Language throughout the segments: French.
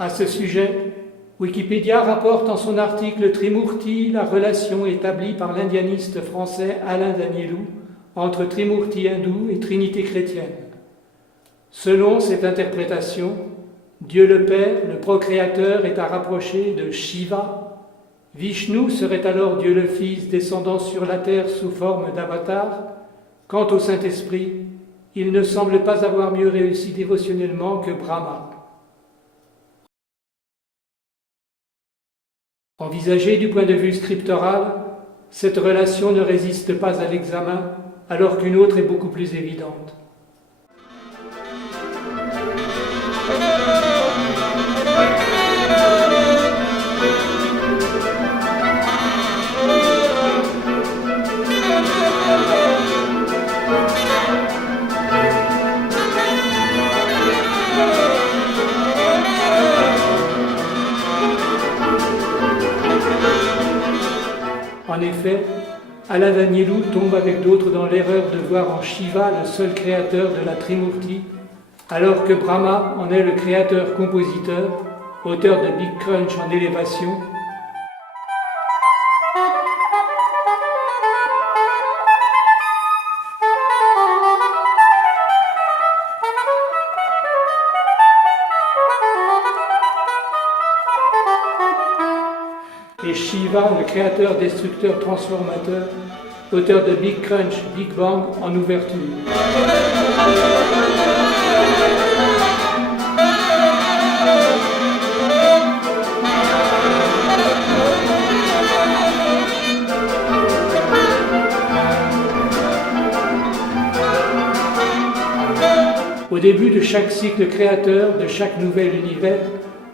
À ce sujet, Wikipédia rapporte en son article Trimurti la relation établie par l'indianiste français Alain Danielou entre Trimurti hindou et Trinité chrétienne. Selon cette interprétation, Dieu le Père, le procréateur, est à rapprocher de Shiva. Vishnu serait alors Dieu le Fils descendant sur la terre sous forme d'avatar. Quant au Saint-Esprit, il ne semble pas avoir mieux réussi dévotionnellement que Brahma. Envisagée du point de vue scriptoral, cette relation ne résiste pas à l'examen, alors qu'une autre est beaucoup plus évidente. En effet, Alain Danielou tombe avec d'autres dans l'erreur de voir en Shiva le seul créateur de la Trimurti, alors que Brahma en est le créateur-compositeur, auteur de Big Crunch en élévation, et Shiva, le créateur, destructeur, transformateur, auteur de Big Crunch, Big Bang en ouverture. Au début de chaque cycle créateur, de chaque nouvel univers,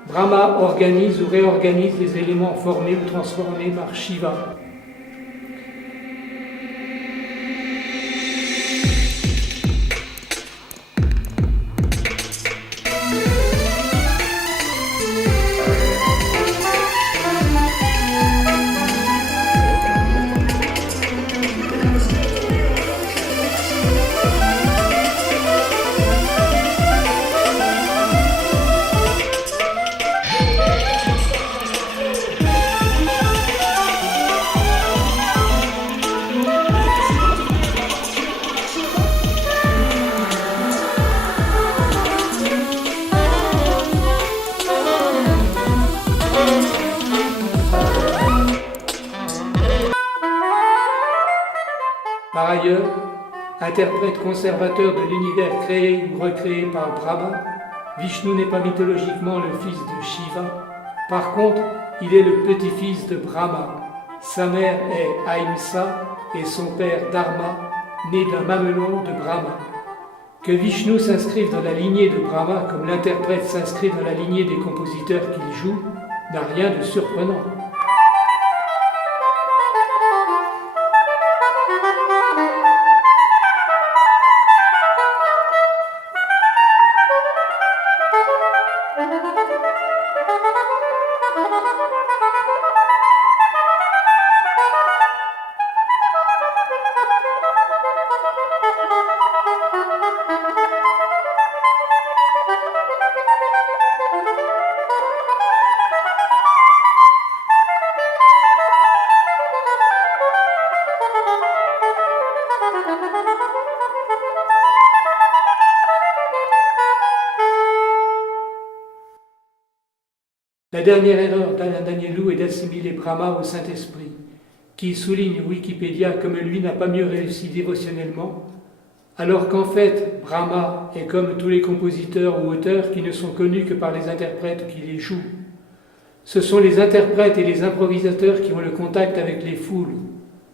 Brahma organise ou réorganise les éléments formés ou transformés par Shiva. Par ailleurs, interprète conservateur de l'univers créé ou recréé par Brahma, Vishnu n'est pas mythologiquement le fils de Shiva. Par contre, il est le petit-fils de Brahma. Sa mère est Ahimsa et son père Dharma, né d'un mamelon de Brahma. Que Vishnu s'inscrive dans la lignée de Brahma comme l'interprète s'inscrit dans la lignée des compositeurs qu'il joue n'a rien de surprenant. La dernière erreur d'Alain Danielou est d'assimiler Brahma au Saint-Esprit, qui souligne Wikipédia comme lui n'a pas mieux réussi dévotionnellement, alors qu'en fait, Brahma est comme tous les compositeurs ou auteurs qui ne sont connus que par les interprètes qui les jouent. Ce sont les interprètes et les improvisateurs qui ont le contact avec les foules.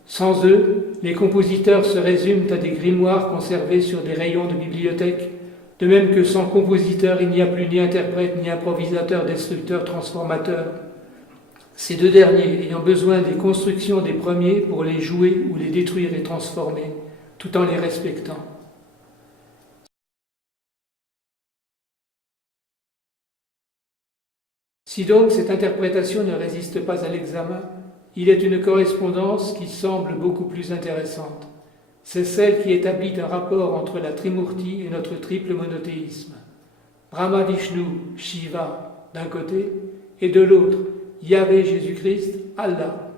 Sans eux, les compositeurs se résument à des grimoires conservés sur des rayons de bibliothèque, de même que sans compositeur, il n'y a plus ni interprète, ni improvisateur, destructeur, transformateur. Ces deux derniers ayant besoin des constructions des premiers pour les jouer ou les détruire et transformer, tout en les respectant. Si donc cette interprétation ne résiste pas à l'examen, il est une correspondance qui semble beaucoup plus intéressante. C'est celle qui établit un rapport entre la Trimurti et notre triple monothéisme. Brahma, Vishnu, Shiva, d'un côté, et de l'autre, Yahvé Jésus-Christ, Allah.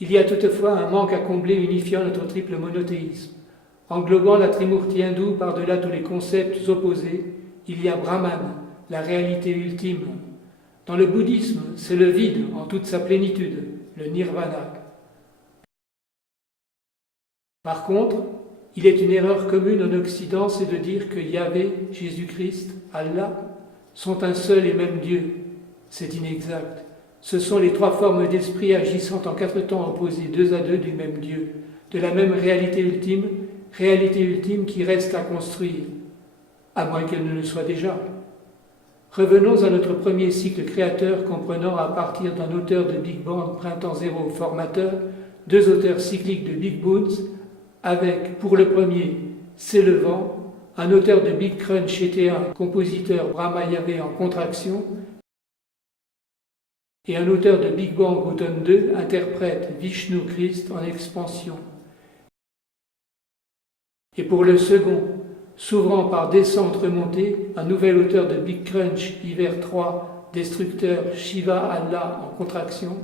Il y a toutefois un manque à combler unifiant notre triple monothéisme. Englobant la trimurti hindoue par-delà tous les concepts opposés, il y a Brahman, la réalité ultime. Dans le bouddhisme, c'est le vide en toute sa plénitude, le nirvana. Par contre, il est une erreur commune en Occident, c'est de dire que Yahvé, Jésus-Christ, Allah, sont un seul et même Dieu. C'est inexact. Ce sont les trois formes d'esprit agissant en quatre temps opposés deux à deux du même Dieu, de la même réalité ultime qui reste à construire, à moins qu'elle ne le soit déjà. Revenons à notre premier cycle créateur comprenant à partir d'un auteur de Big Bang Printemps Zéro formateur, deux auteurs cycliques de Big Boons, avec, pour le premier, C'est le vent, un auteur de Big Crunch T1, compositeur Brahma Yahvé en contraction, et un auteur de Big Bang Automne 2, interprète Vishnu Christ en expansion. Et pour le second, s'ouvrant par descente-remontée, un nouvel auteur de Big Crunch Hiver 3, destructeur Shiva Allah en contraction,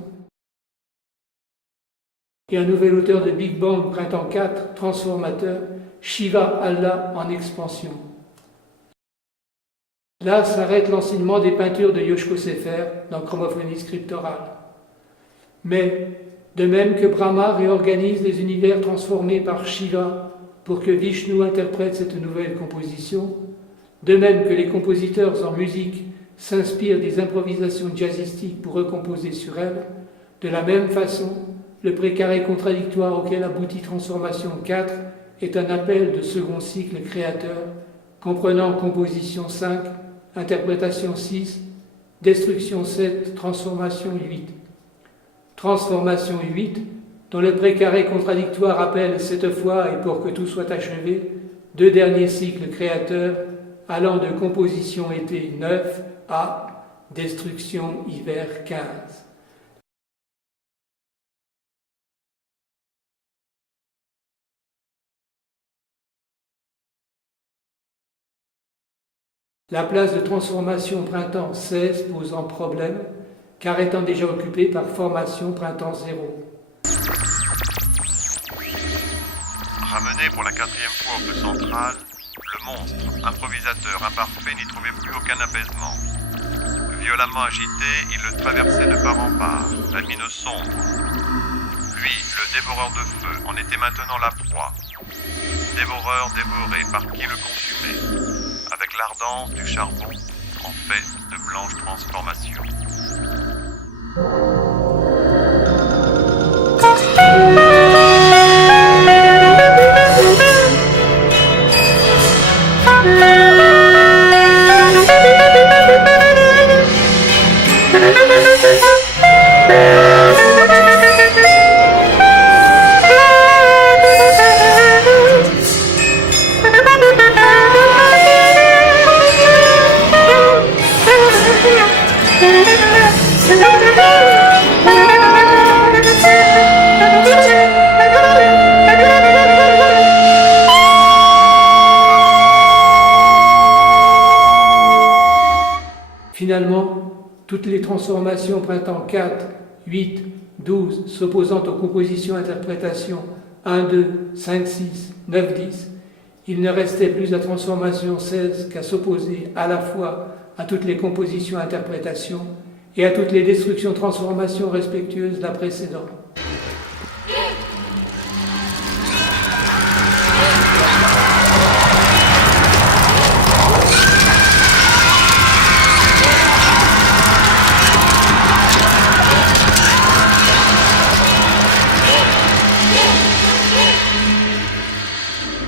et un nouvel auteur de Big Bang Printemps 4, transformateur, Shiva Allah en expansion. Là s'arrête l'enseignement des peintures de Yoshko Sefer dans Chromophonie scriptorale. Mais, de même que Brahma réorganise les univers transformés par Shiva pour que Vishnu interprète cette nouvelle composition, de même que les compositeurs en musique s'inspirent des improvisations jazzistiques pour recomposer sur elles, de la même façon, le précaré contradictoire auquel aboutit Transformation 4 est un appel de second cycle créateur, comprenant composition 5, interprétation 6, destruction 7, transformation 8. Transformation 8, dont le précaré contradictoire appelle cette fois, et pour que tout soit achevé, deux derniers cycles créateurs allant de composition été 9 à destruction hiver 15. La place de transformation printemps 16 posant problème, car étant déjà occupée par formation printemps 0. Ramené pour la quatrième fois au feu central, le monstre, improvisateur imparfait, n'y trouvait plus aucun apaisement. Violemment agité, il le traversait de part en part, la mine sombre. Lui, le dévoreur de feu, en était maintenant la proie. Dévoreur dévoré par qui le consumait, avec l'ardence du charbon en fait de blanche transformation. Finalement, toutes les transformations printemps 4, 8, 12 s'opposant aux compositions interprétations 1, 2, 5, 6, 9, 10, il ne restait plus la transformation 16 qu'à s'opposer à la fois à toutes les compositions interprétations et à toutes les destructions transformations respectueuses de la précédente.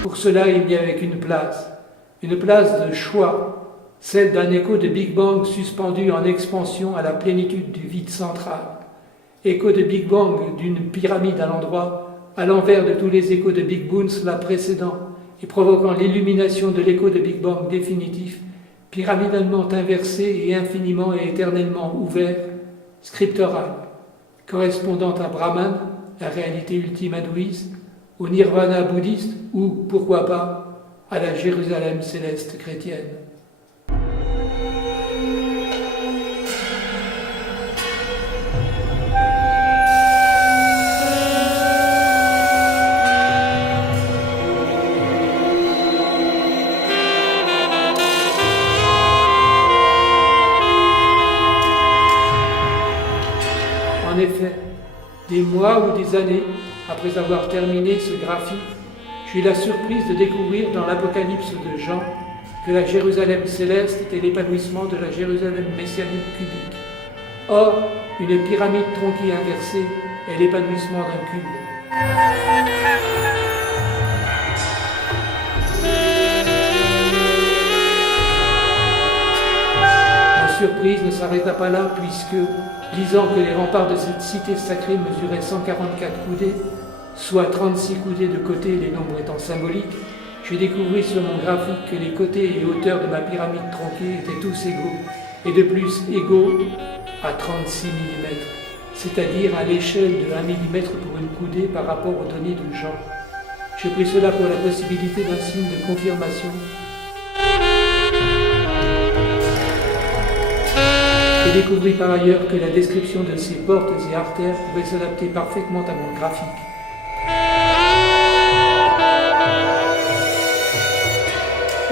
Pour cela, il n'y avait qu'une place de choix, celle d'un écho de Big Bang suspendu en expansion à la plénitude du vide central. Écho de Big Bang d'une pyramide à l'endroit, à l'envers de tous les échos de Big Boons la précédant, et provoquant l'illumination de l'écho de Big Bang définitif, pyramidalement inversé et infiniment et éternellement ouvert, scriptoral. correspondant à Brahman, la réalité ultime hindouiste, au nirvana bouddhiste ou, pourquoi pas, à la Jérusalem céleste chrétienne. En effet, des mois ou des années après avoir terminé ce graphique, j'ai eu la surprise de découvrir dans l'Apocalypse de Jean que la Jérusalem céleste était l'épanouissement de la Jérusalem messianique cubique. Or, une pyramide tronquée inversée est l'épanouissement d'un cube. La surprise ne s'arrêta pas là puisque, disant que les remparts de cette cité sacrée mesuraient 144 coudées, soit 36 coudées de côté, les nombres étant symboliques, j'ai découvert sur mon graphique que les côtés et hauteurs de ma pyramide tronquée étaient tous égaux, et de plus égaux à 36 mm, c'est-à-dire à l'échelle de 1 mm pour une coudée par rapport aux données de Jean. J'ai pris cela pour la possibilité d'un signe de confirmation. J'ai découvert par ailleurs que la description de ces portes et artères pouvait s'adapter parfaitement à mon graphique.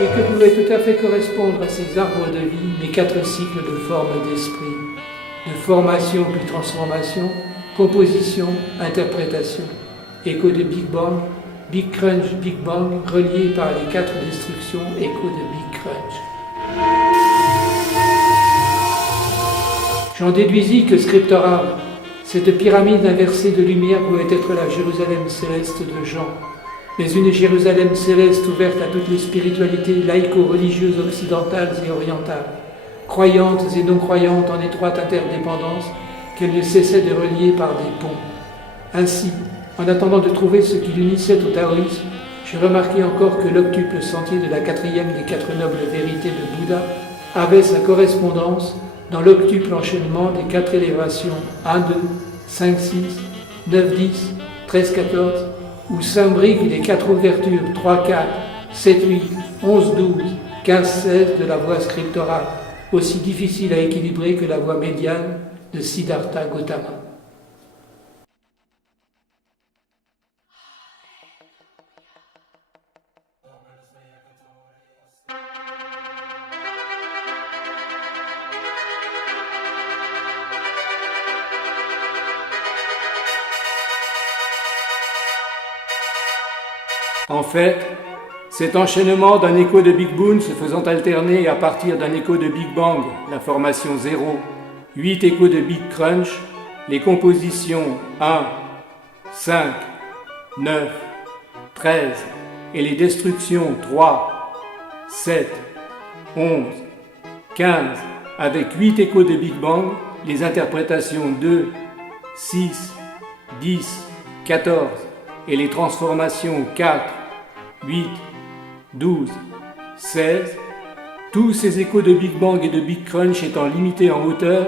Et que pouvaient tout à fait correspondre à ces arbres de vie mes 4 cycles de forme d'esprit, de formation puis transformation, composition, interprétation, écho de Big Bang, Big Crunch, Big Bang, reliés par les 4 destructions, écho de Big Crunch. J'en déduisis que scriptoral, cette pyramide inversée de lumière pouvait être la Jérusalem céleste de Jean, mais une Jérusalem céleste ouverte à toutes les spiritualités laïco-religieuses occidentales et orientales, croyantes et non croyantes en étroite interdépendance, qu'elles ne cessaient de relier par des ponts. Ainsi, en attendant de trouver ce qui l'unissait au taoïsme, j'ai remarqué encore que l'octuple sentier de la 4e des 4 nobles vérités de Bouddha avait sa correspondance dans l'octuple enchaînement des 4 élévations 1, 2, 5, 6, 9, 10, 13, 14, où s'imbriquent les 4 ouvertures 3, 4, 7, 8, 11, 12, 15, 16 de la voie scriptorale, aussi difficile à équilibrer que la voie médiane de Siddhartha Gautama. En fait, cet enchaînement d'un écho de Big Boon se faisant alterner à partir d'un écho de Big Bang, la formation 0, 8 échos de Big Crunch, les compositions 1, 5, 9, 13 et les destructions 3, 7, 11, 15 avec 8 échos de Big Bang, les interprétations 2, 6, 10, 14 et les transformations 4, 8, 12, 16, tous ces échos de Big Bang et de Big Crunch étant limités en hauteur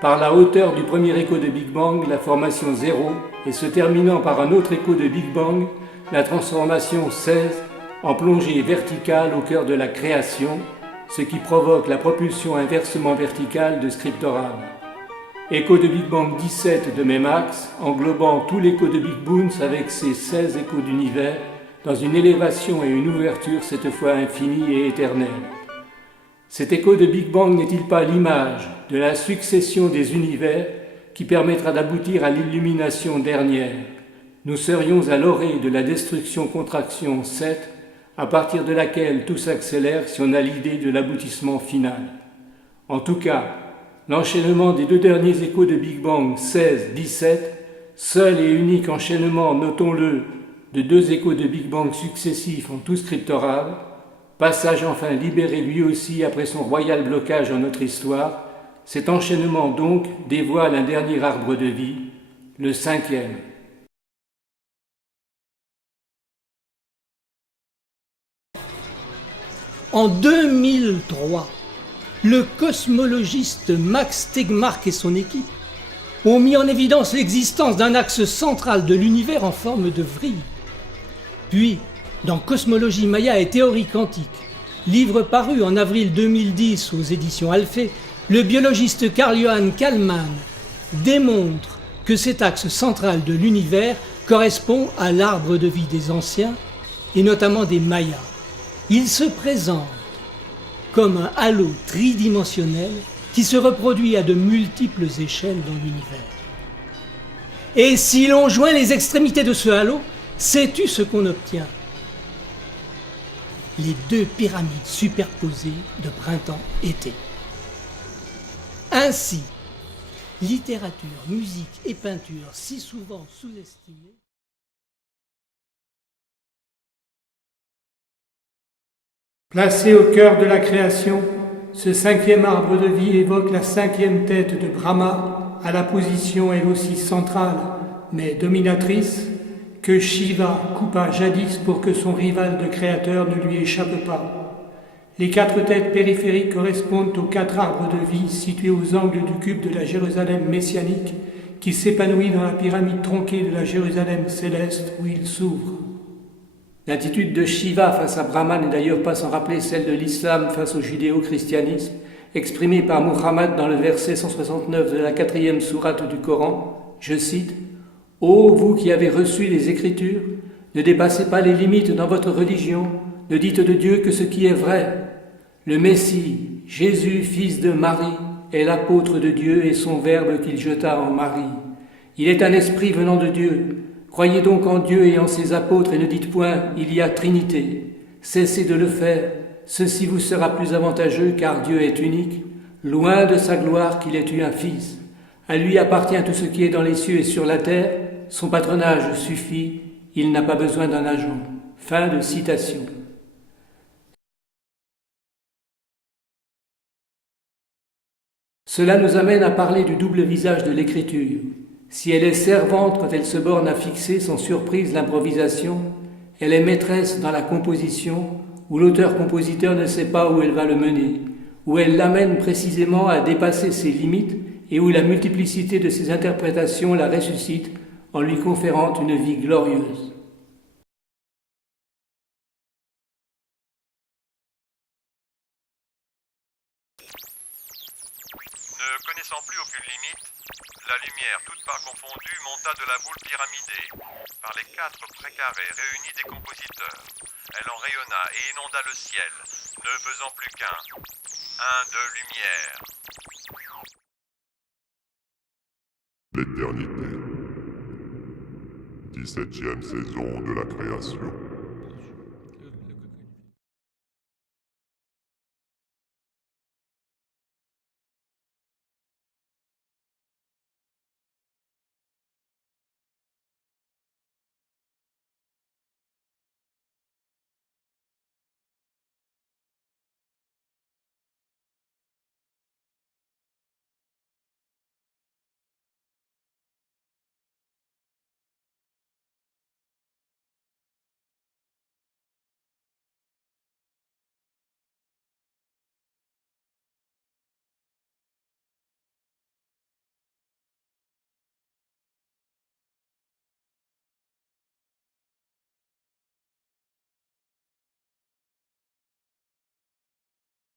par la hauteur du premier écho de Big Bang, la formation 0, et se terminant par un autre écho de Big Bang, la transformation 16, en plongée verticale au cœur de la création, ce qui provoque la propulsion inversement verticale de scriptoral. Écho de Big Bang 17 de même axe, englobant tout l'écho de Big Boons avec ses 16 échos d'univers, dans une élévation et une ouverture cette fois infinie et éternelle. Cet écho de Big Bang n'est-il pas l'image de la succession des univers qui permettra d'aboutir à l'illumination dernière? Nous serions à l'orée de la destruction-contraction 7, à partir de laquelle tout s'accélère si on a l'idée de l'aboutissement final. En tout cas, l'enchaînement des 2 derniers échos de Big Bang 16-17, seul et unique enchaînement, notons-le, de 2 échos de Big Bang successifs en tout scriptoral, passage enfin libéré lui aussi après son royal blocage en notre histoire, cet enchaînement donc dévoile un dernier arbre de vie, le 5e. En 2003, le cosmologiste Max Tegmark et son équipe ont mis en évidence l'existence d'un axe central de l'univers en forme de vrille. Puis, dans Cosmologie Maya et théorie quantique, livre paru en avril 2010 aux éditions Alphée, le biologiste Carl-Johan Kalman démontre que cet axe central de l'univers correspond à l'arbre de vie des anciens, et notamment des Mayas. Il se présente comme un halo tridimensionnel qui se reproduit à de multiples échelles dans l'univers. Et si l'on joint les extrémités de ce halo, sais-tu ce qu'on obtient? Les deux pyramides superposées de printemps-été. Ainsi, littérature, musique et peinture si souvent sous-estimées. Placé au cœur de la création, ce cinquième arbre de vie évoque la cinquième tête de Brahma, à la position elle aussi centrale, mais dominatrice, que Shiva coupa jadis pour que son rival de créateur ne lui échappe pas. Les quatre têtes périphériques correspondent aux quatre arbres de vie situés aux angles du cube de la Jérusalem messianique qui s'épanouit dans la pyramide tronquée de la Jérusalem céleste où il s'ouvre. L'attitude de Shiva face à Brahma n'est d'ailleurs pas sans rappeler celle de l'islam face au judéo-christianisme, exprimée par Muhammad dans le verset 169 de la 4e sourate du Coran, je cite « Ô vous qui avez reçu les Écritures, ne dépassez pas les limites dans votre religion, ne dites de Dieu que ce qui est vrai. Le Messie, Jésus, fils de Marie, est l'apôtre de Dieu et son Verbe qu'il jeta en Marie. Il est un esprit venant de Dieu. Croyez donc en Dieu et en ses apôtres et ne dites point « il y a Trinité ». Cessez de le faire, ceci vous sera plus avantageux car Dieu est unique, loin de sa gloire qu'il ait eu un fils. À lui appartient tout ce qui est dans les cieux et sur la terre, son patronage suffit, il n'a pas besoin d'un agent. Fin de citation. Cela nous amène à parler du double visage de l'écriture. Si elle est servante quand elle se borne à fixer sans surprise l'improvisation, elle est maîtresse dans la composition, où l'auteur-compositeur ne sait pas où elle va le mener, où elle l'amène précisément à dépasser ses limites et où la multiplicité de ses interprétations la ressuscite en lui conférant une vie glorieuse. Ne connaissant plus aucune limite, la lumière, toute part confondue, monta de la boule pyramidée, par les quatre précarés réunis des compositeurs. Elle en rayonna et inonda le ciel, ne faisant plus qu'un de lumière. L'éternité. 17e saison de la création.